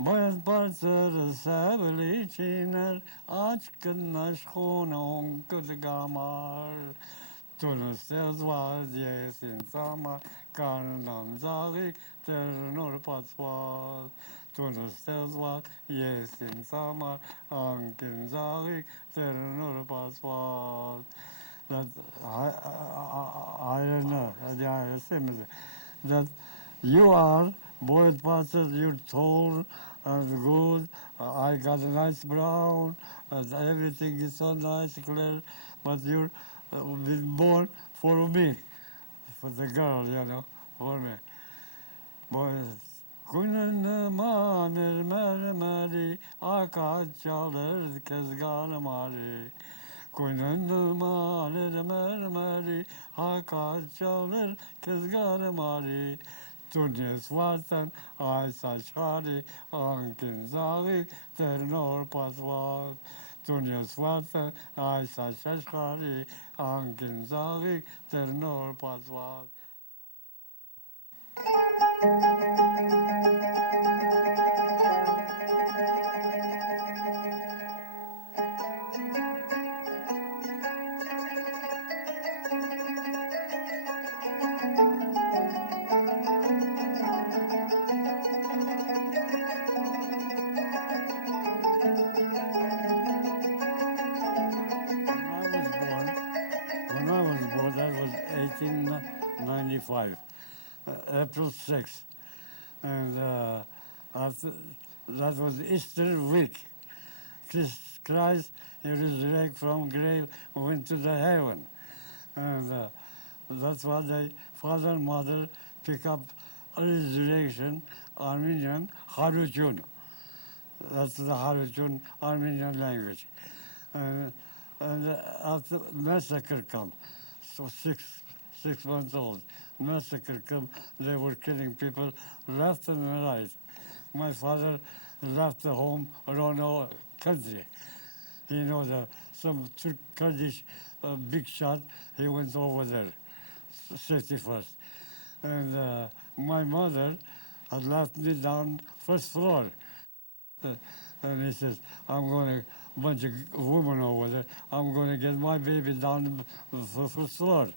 Boyaz parçalı sevili çiner, aşkın aşkına kızgamar. Tunusuz vazyesin sama, karnım zağık, ternur paspas. Tunusuz vazyesin sama, ankin zağık, ternur paspas. That I don't know. Yeah, same as that. You are both parts. You're tall and good. I got a nice brown. Everything is so nice, clear. But you're been born for me, for the girl, you know, for me. Boy, Günün manır mermeri, akat çalır kezgan mari. Günün manır mermeri, akat çalır kezgan mari. Tunis varsan ay saçari, ankin zağık ternor pasvat. Tunis varsan ay saçari, ankin zağık ternor pasvat. When I was born, that was 1895, April 6th. And after, that was Easter week. Christ, he resurrected from grave, went to the heaven. And that's why they, father and mother pick up resurrection, Armenian, Haroutun. That's the Haroutun Armenian language. And after massacre come, so 6 months old, massacre come, they were killing people left and right. My father left the home around the country. You know, some Kurdish big shot, he went over there, safety first. And my mother had left me down first floor. And he says, I'm going to, bunch of women over there, I'm going to get my baby down the first floor.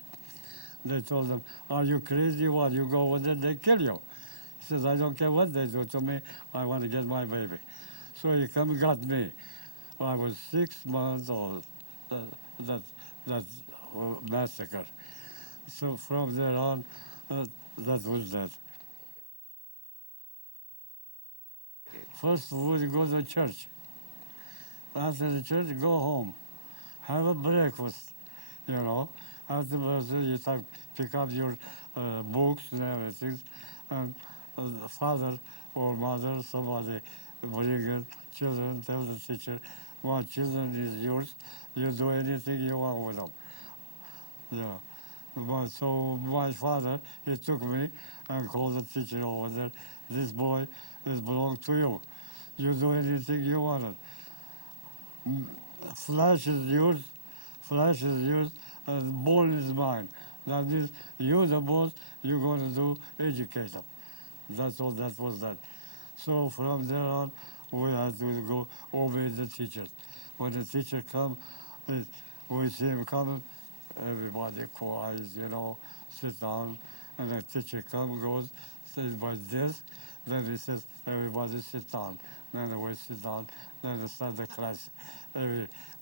They told him, are you crazy? What, you go over there, they kill you. He says, I don't care what they do to me, I want to get my baby. So he come and got me. I was 6 months old, that massacre. So from there on, that was that. First we go to church. After the church, go home. Have a breakfast, you know. After breakfast, you pick up your books and everything. And father or mother, somebody bring in children, tell the teacher, my children is yours. You do anything you want with them. Yeah. So my father, he took me and called the teacher over there. This boy is belong to you. You do anything you want. Flesh is yours, and bone is mine. That means you the boss, you're going to do educate them. That's all, that was that. So from there on, we had to go obey the teachers. When the teacher come, we see him coming, everybody quiet, you know, sit down, and the teacher come, goes, says by this, then he says, everybody sit down. Then we sit down, then they start the class,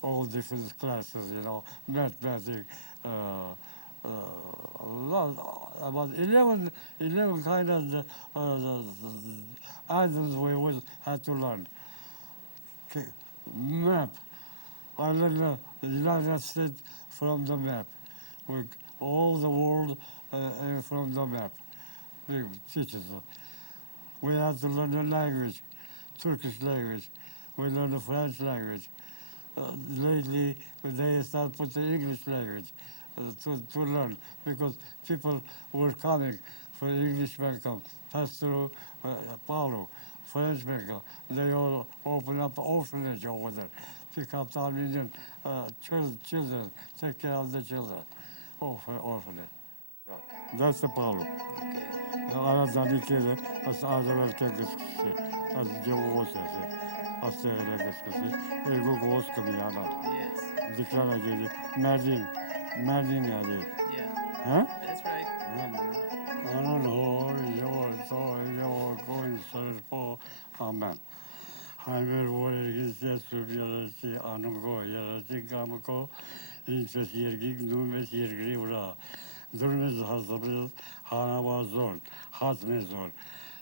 all different classes, you know, mathematics, a lot, about 11 kind of the items we always had to learn. Map. I learned the United States from the map. With all the world from the map. They teach us. We had to learn the language, Turkish language. We learned the French language. Lately, they start putting English language to learn because people were coming for English come, pass through Paulo, French come. They all open up orphanage over there, pick up Armenian children, take care of the children. Orphanage. That's the Paulo. Arazdan iki de az evvel kendisi. az Jehovosasi, Asteregaskasi, Ego Goskamiana, Yes. Dikana Gedi, Mardin Yadi. Yeah. Huh? That's right. I don't know, you're going search for Amen. Heimer Wargis, Yasubiasi, Anugo, Yarasi Gamako, Inches Yergig, Numes Yergrivra, Durmes Hasabil, Hanabazor, Hasmezor.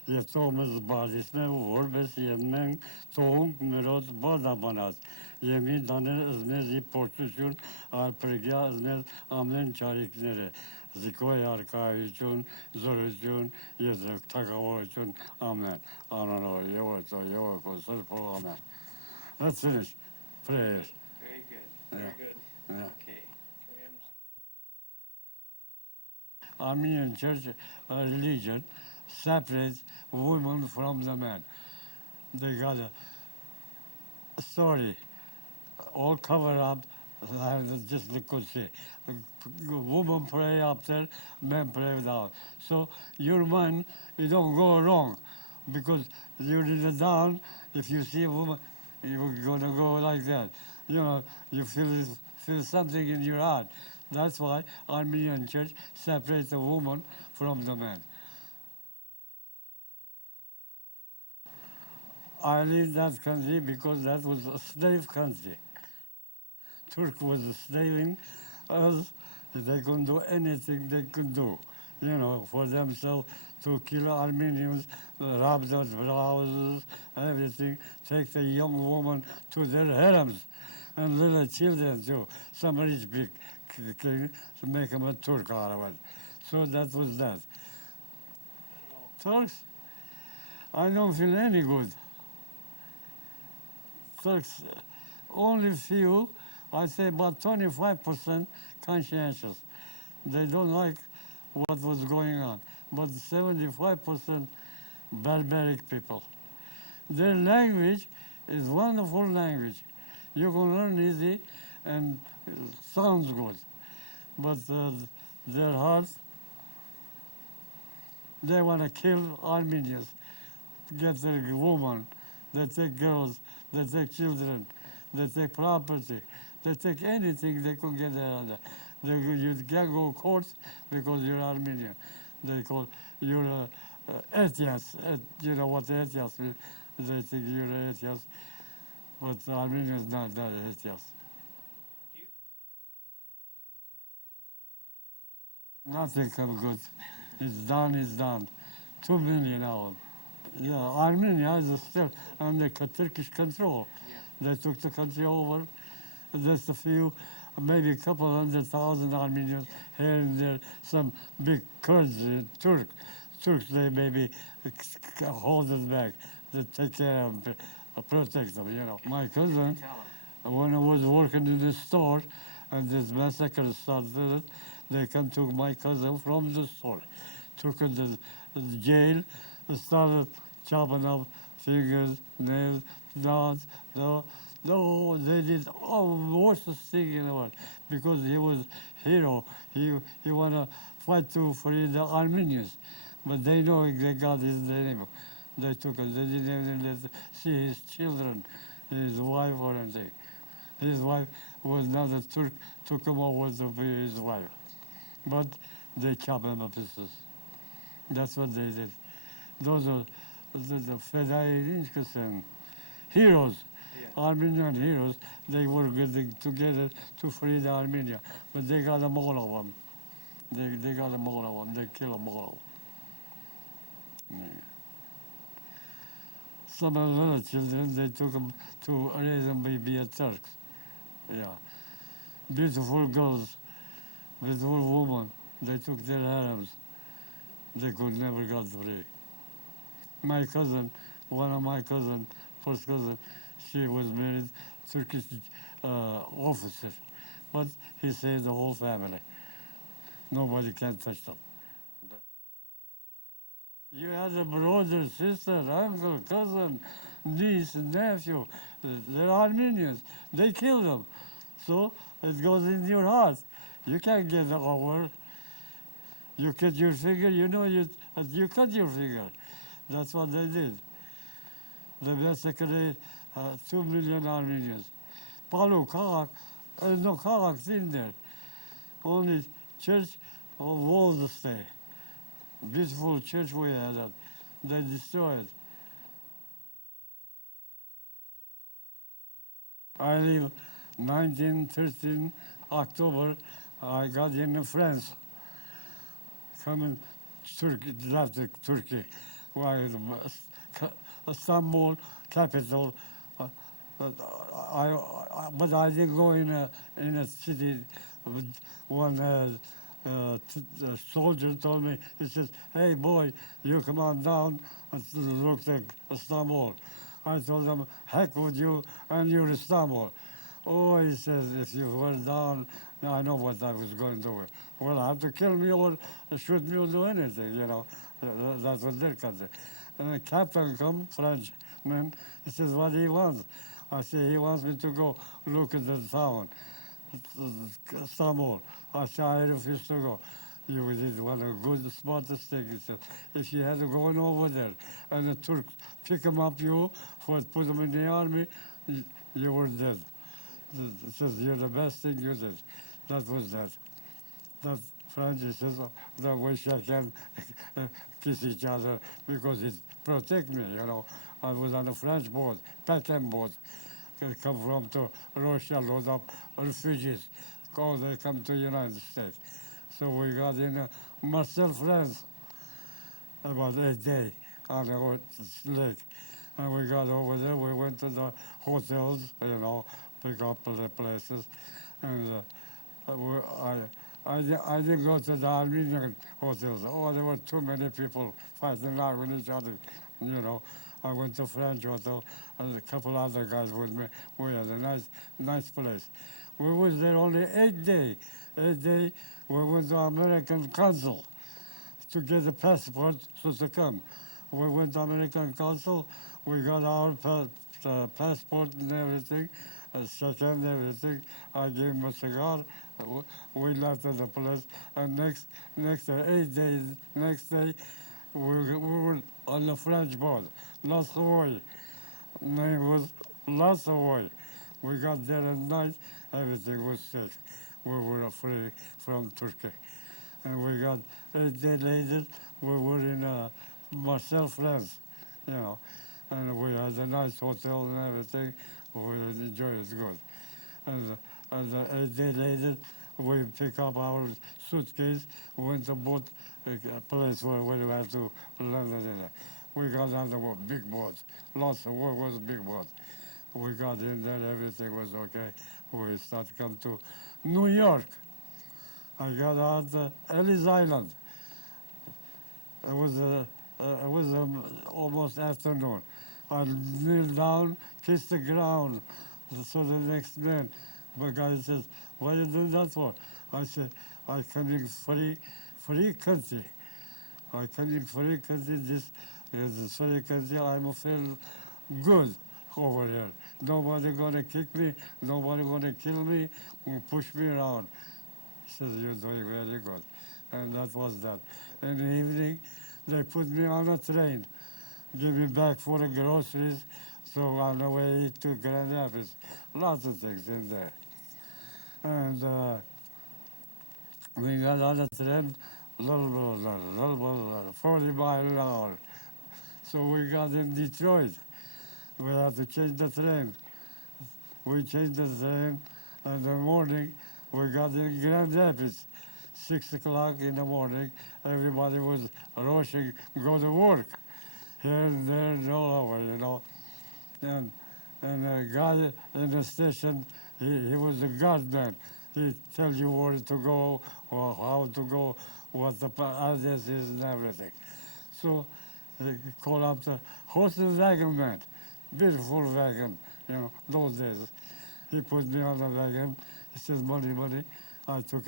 Yeftomuz Badisme, Vorbes Yemen, Tohum Miros Badabanas, Yemin Daner Izmezi Portusun, Alpergia Izmez Amlen Çarikleri, Zikoy Arkayıçun, Zorüçun, Yazık Takavoçun, Amen. Anano, Yavako, Sırpo, Amen. Let's finish. Prayer. Very good. Yeah. Very good. Yeah. Okay. Can we understand? Armenian church religion separates women from the men. They got a story all covered up. Just the could say, women pray up there, men pray down. So your man, you don't go wrong, because you're in the down. If you see a woman, you're gonna go like that. You know, you feel something in your heart. That's why Armenian church separates the woman from the man. I leave that country because that was a slave country. Turk was slaving us. They couldn't do anything they could do, you know, for themselves to kill Armenians, rob their houses, everything, take the young woman to their harems, and little children too. Somebody speak to make them a Turk out of it. So that was that. Turks, I don't feel any good. Turks, only few, I say about 25% conscientious. They don't like what was going on. But 75% barbaric people. Their language is wonderful language. You can learn easy and sounds good. But their hearts, they want to kill Armenians, get their woman, they take girls, they take children, they take property, they take anything they could get around there. You can't go court because you're Armenian. They call you're atheist. You know what atheist means? They think you're atheist, but Armenia is not that atheist. Nothing come good. It's done, it's done. 2 million of them. Yeah, Armenia is still under Turkish control. Yeah. They took the country over. Just a few, maybe a couple 100,000 Armenians here and there. Some big Kurds, Turks, they maybe hold us back. They take care of them, protect them, you know. My cousin, when I was working in the store, and this massacre started, they come to my cousin from the store, took her to the jail, started chopping up fingers, nails, dogs. No, they did all the worst thing in the world because he was hero. He wanna fight to free the Armenians, but they know they got his name. They took us. They didn't even let see his children, his wife or anything. His wife was not a Turk. Took him over to be his wife, but they chopped him to pieces. That's what they did. Those are the Fedai heroes. Armenian heroes, they were getting together to free the Armenia. But they got them all of them. They got them all of them. They killed them all. Yeah. Some of the little children, they took them to raise them to be a Turks. Yeah. Beautiful girls, beautiful women, they took their harems. They could never get free. My cousin, one of my cousins, first cousin, she was married Turkish officer, but he saved the whole family. Nobody can touch them. You had a brother, sister, uncle, cousin, niece, nephew. They're Armenians. They killed them. So it goes in your heart. You can't get over. You cut your finger, you know you cut your finger. That's what they did. they massacred 2 million Armenians. Palu, Karak, there's no Karaks in there. Only church of walls stay. Beautiful church we had, they destroyed. I live 1913 October. I got in France. Coming Turkey, Turkey, where Istanbul capital. But I didn't go in a city. One soldier told me, he says, "Hey boy, you come on down and look at Istanbul." I told him, "Heck with you and your Istanbul." "Oh," he says, "if you went down, I know what I was going to do. Well, I have to kill me or shoot me or do anything, you know." That's what their country. And the captain come, Frenchman, he says, "What do he want?" I say, "He wants me to go look at the town, Istanbul." I said, "I refuse to go." "You did want a good spot to stick." He said, "If you had to go over there and the Turks pick him up, you for put him in the army, you were dead." He says, "You're the best thing you did." That was that. That French, he says, "I wish I can kiss each other because it protect me, you know." I was on a French boat, Pekin boat. They come from to Russia, load up refugees. They come to United States. So we got in Marcel, France, about 8 days on the lake. And we got over there, we went to the hotels, you know, pick up the places. And I didn't go to the Armenian hotels. Oh, there were too many people fighting out with each other, you know. I went to French hotel, and a couple other guys with me. We had a nice place. We was there only 8 days. 8 days, we went to American consul to get a passport to come. We went to American consul, we got our passport and everything, second everything. I gave him a cigar. We left the place, and next 8 days, next day, we were on the French boat, La Savoy. Name was La Savoy. We got there at night, everything was safe. We were free from Turkey. And we got 8 days later, we were in Marseille, France, you know. And we had a nice hotel and everything. We enjoyed it good. And 8 days later, we pick up our suitcase, went to boat, a place where we had to land in there. We got on the boat, big boat. Lots of work was a big boat. We got in there, everything was okay. We started to come to New York. I got out Ellis Island. It was almost afternoon. I kneeled down, kissed the ground. So the next man, my guy says, "What are you doing that for?" I said, "I'm coming free country. I'm coming free country. This is free country. I'm feel good over here. Nobody gonna kick me. Nobody gonna kill me, or push me around." He says, "You're doing very good." And that was that. In the evening, they put me on a train, give me back for the groceries. So on the way to Grand Rapids, lots of things in there. And we got on the train, 40 miles an hour. So we got in Detroit. We had to change the train. We changed the train, and in the morning, we got in Grand Rapids. 6 o'clock in the morning, everybody was rushing, go to work. Here and there and all over, you know. And the guy in the station, he was a guardman. He tell you where to go, or how to go, what the address is and everything. So he called up the horse and wagon man, beautiful wagon, you know, those days. He put me on the wagon. He says, money. I took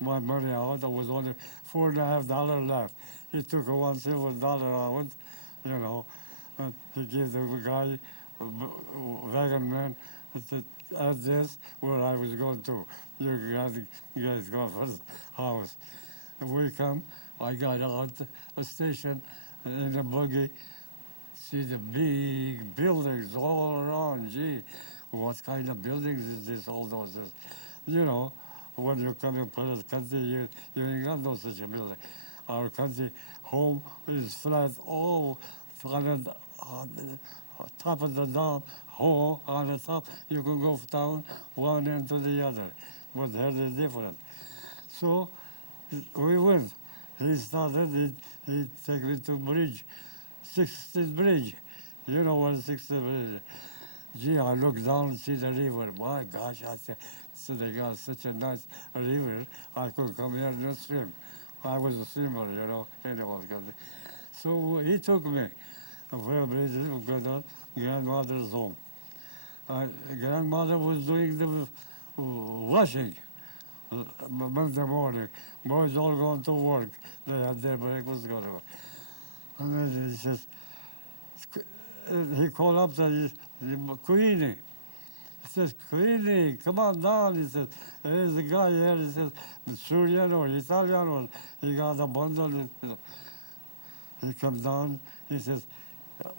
my money out. There was only $4.50 left. He took a $1 silver out, you know, and he gave the guy, wagon man, the address where I was going to. You guys go for the house. And we come, I got out the station in a buggy, see the big buildings all around. Gee, what kind of buildings is this? All those, you know, when you come in a country, you ain't got no such a building. Our country home is flat, all on the top of the down, hole on the top. You can go down one end to the other, but here is different. So we went. He started, he took me to bridge, 60th Bridge. You know what 60th Bridge is? Gee, I looked down and see the river. My gosh, I said, so they got such a nice river. I could come here and swim. I was a swimmer, you know, anyone can. So he took me. Where bridge we go down, grandmother's home. Grandmother was doing the washing. Monday morning. Boys all going to work. They had their breakfast going to work. And then he says, he called up the Queenie. He says, Queenie, come on down. He says, there's a guy here. He says, Syrian or Italian or he got a bundle. You know. He comes down. He says,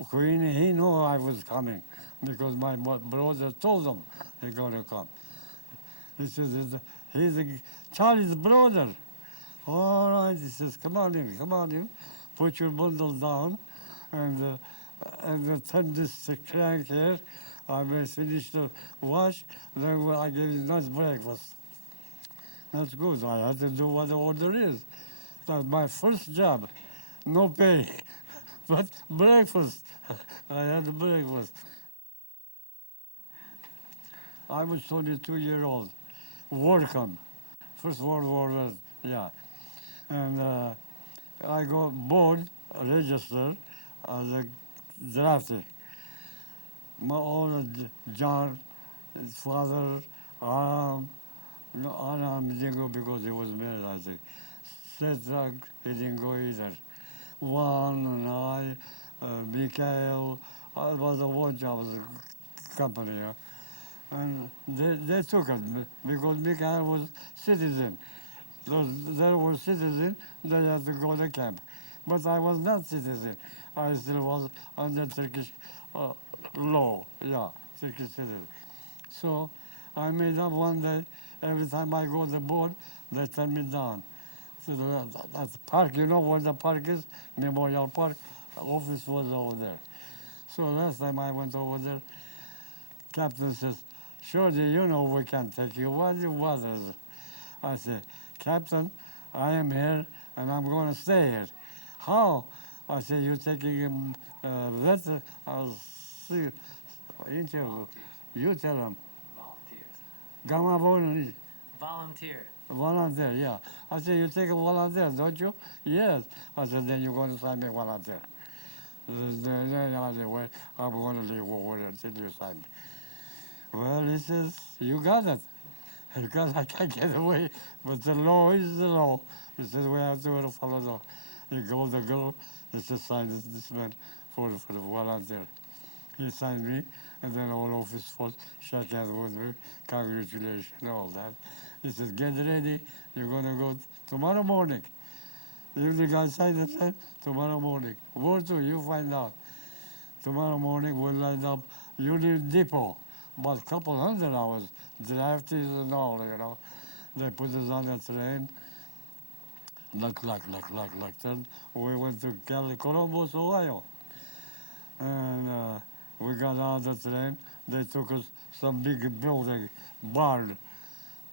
Queenie, he knew I was coming because my brother told him he's going to come. He says, he's Charlie's brother. All right, he says, come on in, put your bundle down, and turn this crank here. I may finish the wash, then I give you nice breakfast. That's good. I had to do what the order is. That's my first job. No pay, but breakfast. I had breakfast. I was 22-year-old. War come. First World War, yeah. And I got board, registered as a draftee. My own John, his father, Aram, no, Aram didn't go because he was married, I think. Cedric, he didn't go either. Juan and I, Mikhail, it was a one job company. Yeah. And they took it because Mikhail was citizen. Those there were citizens, they had to go to camp. But I was not citizen. I still was under Turkish law, yeah, Turkish citizen. So I made up one day, every time I go to the board, they turn me down. So that's the park, you know where the park is? Memorial Park, the office was over there. So last time I went over there, captain says, Shorty, you know we can't take you. Why do you bother us? I said, Captain, I am here and I'm going to stay here. How? I said, you're taking vet? I'll see. Interview. You tell him. Volunteers. Volunteer. Volunteer. Yeah. I said, you take a volunteer, don't you? Yes. I said, then you're going to sign me volunteer. Then I said, well, I'm going to leave over until you sign me. Well, he says, you got it. Because I can't get away. But the law is the law. He says, we have to follow the law. He called the girl. He said, sign this man for the volunteer. He signed me, and then all office force shook hands with me. Congratulations, all that. He said, get ready. You're going to go tomorrow morning. If the guy signed it, said, tomorrow morning. Where to? You find out. Tomorrow morning, we'll line up Union Depot. About a couple hundred hours, draftees and all, you know. They put us on a train. Luck. Then we went to Columbus, Ohio. And we got out of the train. They took us some big building, barn,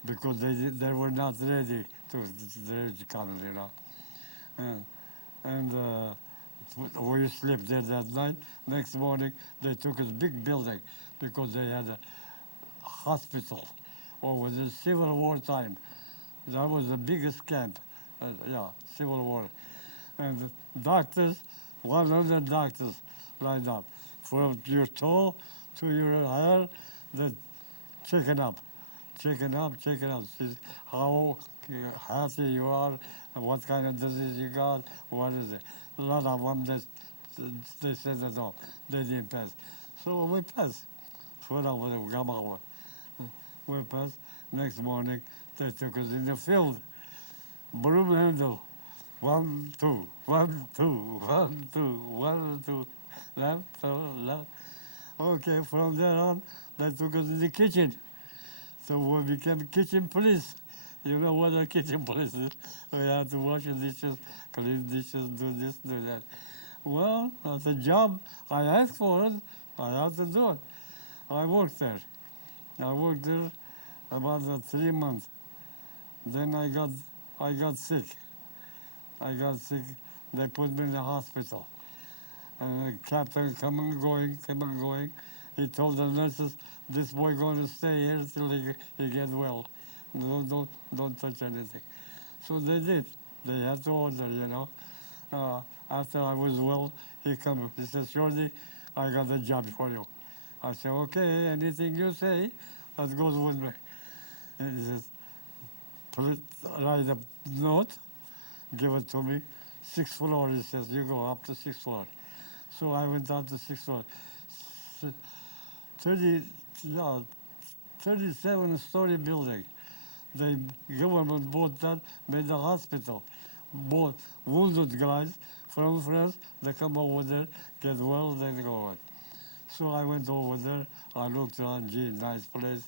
because they were not ready to come, you know. And we slept there that night. Next morning, they took us big building because they had a hospital. Or was the Civil War time. That was the biggest camp. Yeah, Civil War. And doctors, 100 doctors lined up. From your toe to your hair, they checking up. See how healthy you are, and what kind of disease you got, what is it. A lot of them, they said that no, they didn't pass. So we passed. We passed. Next morning, they took us in the field. Broom handle. 1, 2, 1, 2, 1, 2, 1, 2. left, left. Okay, from there on, they took us in the kitchen. So we became kitchen police. You know what a kitchen police is? We have to wash the dishes, clean dishes, do this, do that. Well, that's a job. I asked for it. I have to do it. I worked there. I worked there about 3 months. Then I got sick. I got sick. They put me in the hospital. And the captain come and going, come and going. He told the nurses, "This boy going to stay here till he get well. Don't touch anything." So they did. They had to order, you know. After I was well, he come. He said, "Shorty, I got a job for you." I said, "Okay, anything you say, that goes with me." And he says, "Write a note, give it to me. 6th floor," he says, "you go up to 6th floor." So I went up to 6th floor. 30, yeah, 37-story building. The government bought that, made a hospital. Bought wounded guys from France, they come over there, get well, then go on. So I went over there, I looked around, gee, nice place.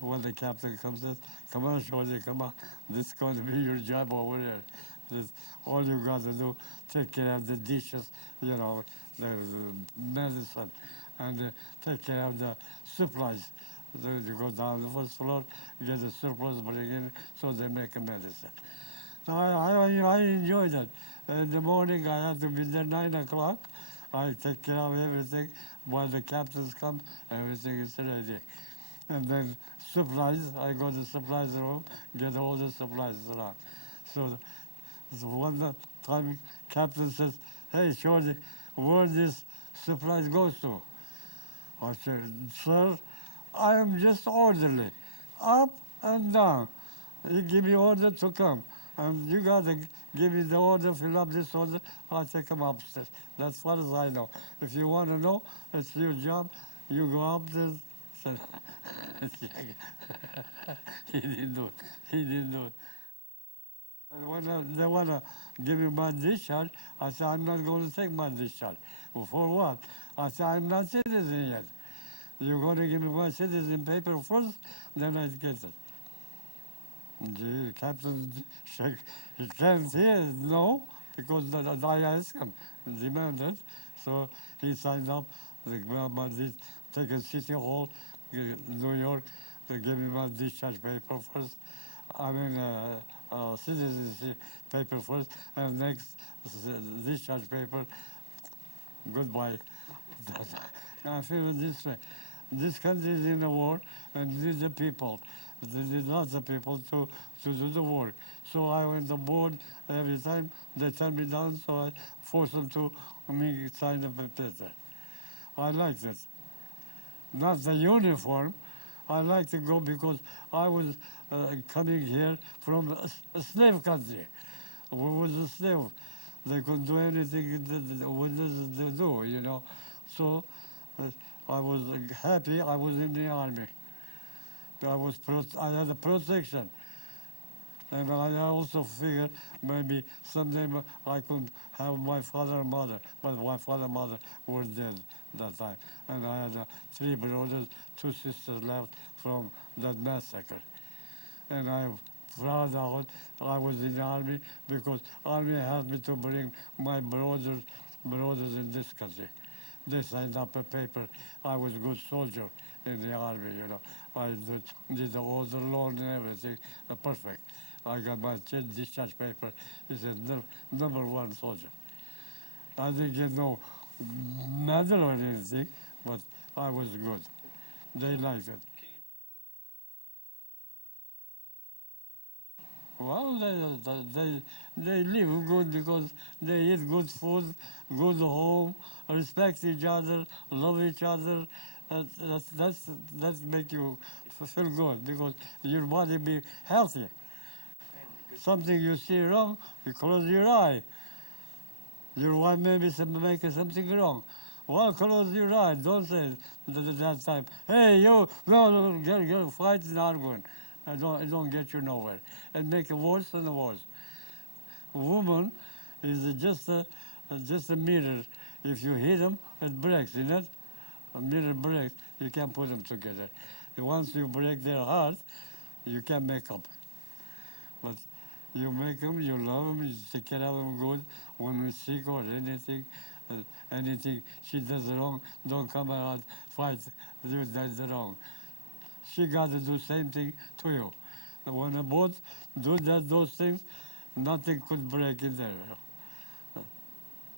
When the captain comes in, "Come on, Shorty, come on. This is going to be your job over there. This, all you got to do, take care of the dishes, you know, the medicine, and take care of the supplies. You go down the first floor, get the surplus, bring in, so they make a medicine." So I enjoyed it. In the morning, I had to be there 9 o'clock. I take care of everything. While the captains come, everything is ready. And then supplies, I go to the supplies room, get all the supplies around. So one time, captain says, "Hey, Shorty, where this supplies goes to?" I said, "Sir, I am just orderly, up and down. You give me order to come, and you got to give me the order, fill up this order, I'll take them upstairs. That's far as I know. If you want to know, it's your job. You go upstairs." He didn't do it. He didn't do it. And when they want to give me my discharge, I said, "I'm not going to take my discharge." "Well, for what?" I said, "I'm not citizen yet. You're going to give me my citizen paper first, then I get it." The captain shake his hands here, no, because I asked him, demanded. So he signed up, take a city hall, New York, to give me my discharge paper first. I mean, citizenship paper first, and next discharge paper, goodbye. I feel this way. This country is in a war, and these are the people. There's lots of people to do the work. So I went aboard every time. They turn me down, so I force them to me sign a paper. I like it. Not the uniform. I like to go because I was coming here from a slave country. We was a slave. They couldn't do anything they do, you know. So I was happy I was in the army. I had a protection. And I also figured maybe someday I could have my father and mother. But my father and mother were dead that time. And I had 3 brothers, 2 sisters left from that massacre. And I'm proud of it. I was in the army because army helped me to bring my brothers in this country. They signed up a paper. I was a good soldier in the army, you know. I did all the loan and everything, perfect. I got my discharge paper. It said #1 soldier. I didn't get no medal or anything, but I was good. They liked it. Well, they live good because they eat good food, good home, respect each other, love each other. That's make you feel good because your body be healthy. Something you see wrong, you close your eye. Your wife maybe making something wrong. Well, close your eye. Don't say that time, "Hey, you, no, get fight and arguing." It don't get you nowhere. It make it worse and worse. Woman is just just a mirror. If you hit them, it breaks, isn't it? A mirror breaks, you can't put them together. And once you break their heart, you can make up. But you make them, you love them, you take care of them good. When you're sick or anything she does wrong, don't come around fight you that's wrong. She got to do same thing to you. And when a boat do those things, nothing could break in there.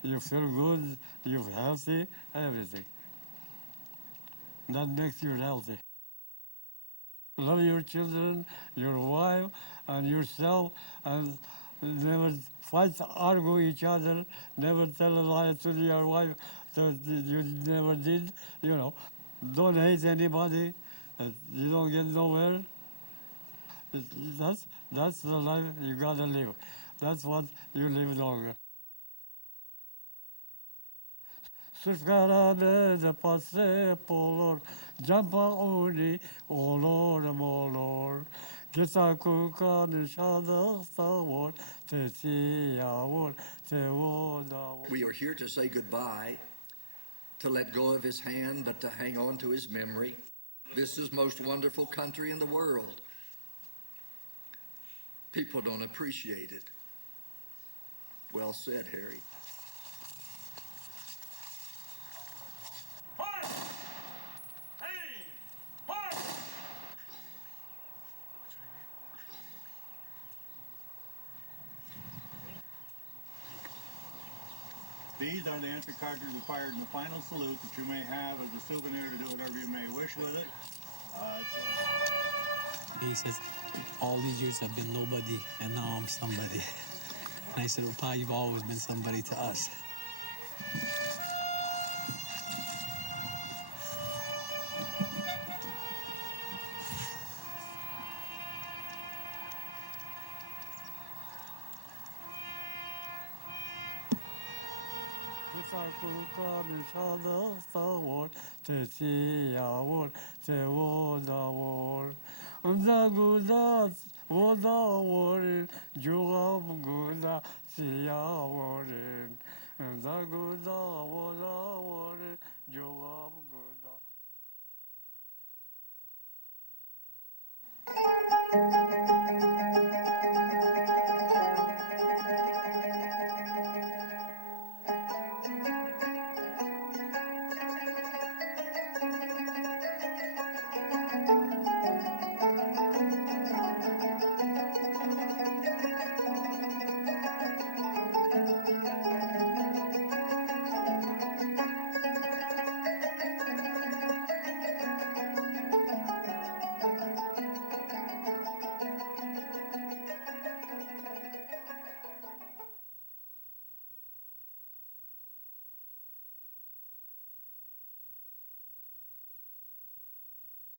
You feel good, you're healthy, everything. That makes you healthy. Love your children, your wife, and yourself, and never fight, argue each other, never tell a lie to your wife that you never did, you know. Don't hate anybody, you don't get nowhere. That's the life you gotta live. That's what you live longer. Suscarane de passe polor, jampa uni, olor molor. Gita kuka nishada stawor, te siawor, te wodawor. We are here to say goodbye, to let go of his hand, but to hang on to his memory. This is the most wonderful country in the world. People don't appreciate it. Well said, Harry. These are the entry cartridges required in the final salute that you may have as a souvenir to do whatever you may wish with it. He says, all these years I've been nobody, and now I'm somebody. And I said, well, Pa, you've always been somebody to us. Zaguda wodaworin, jugam guda siyaworin. Zaguda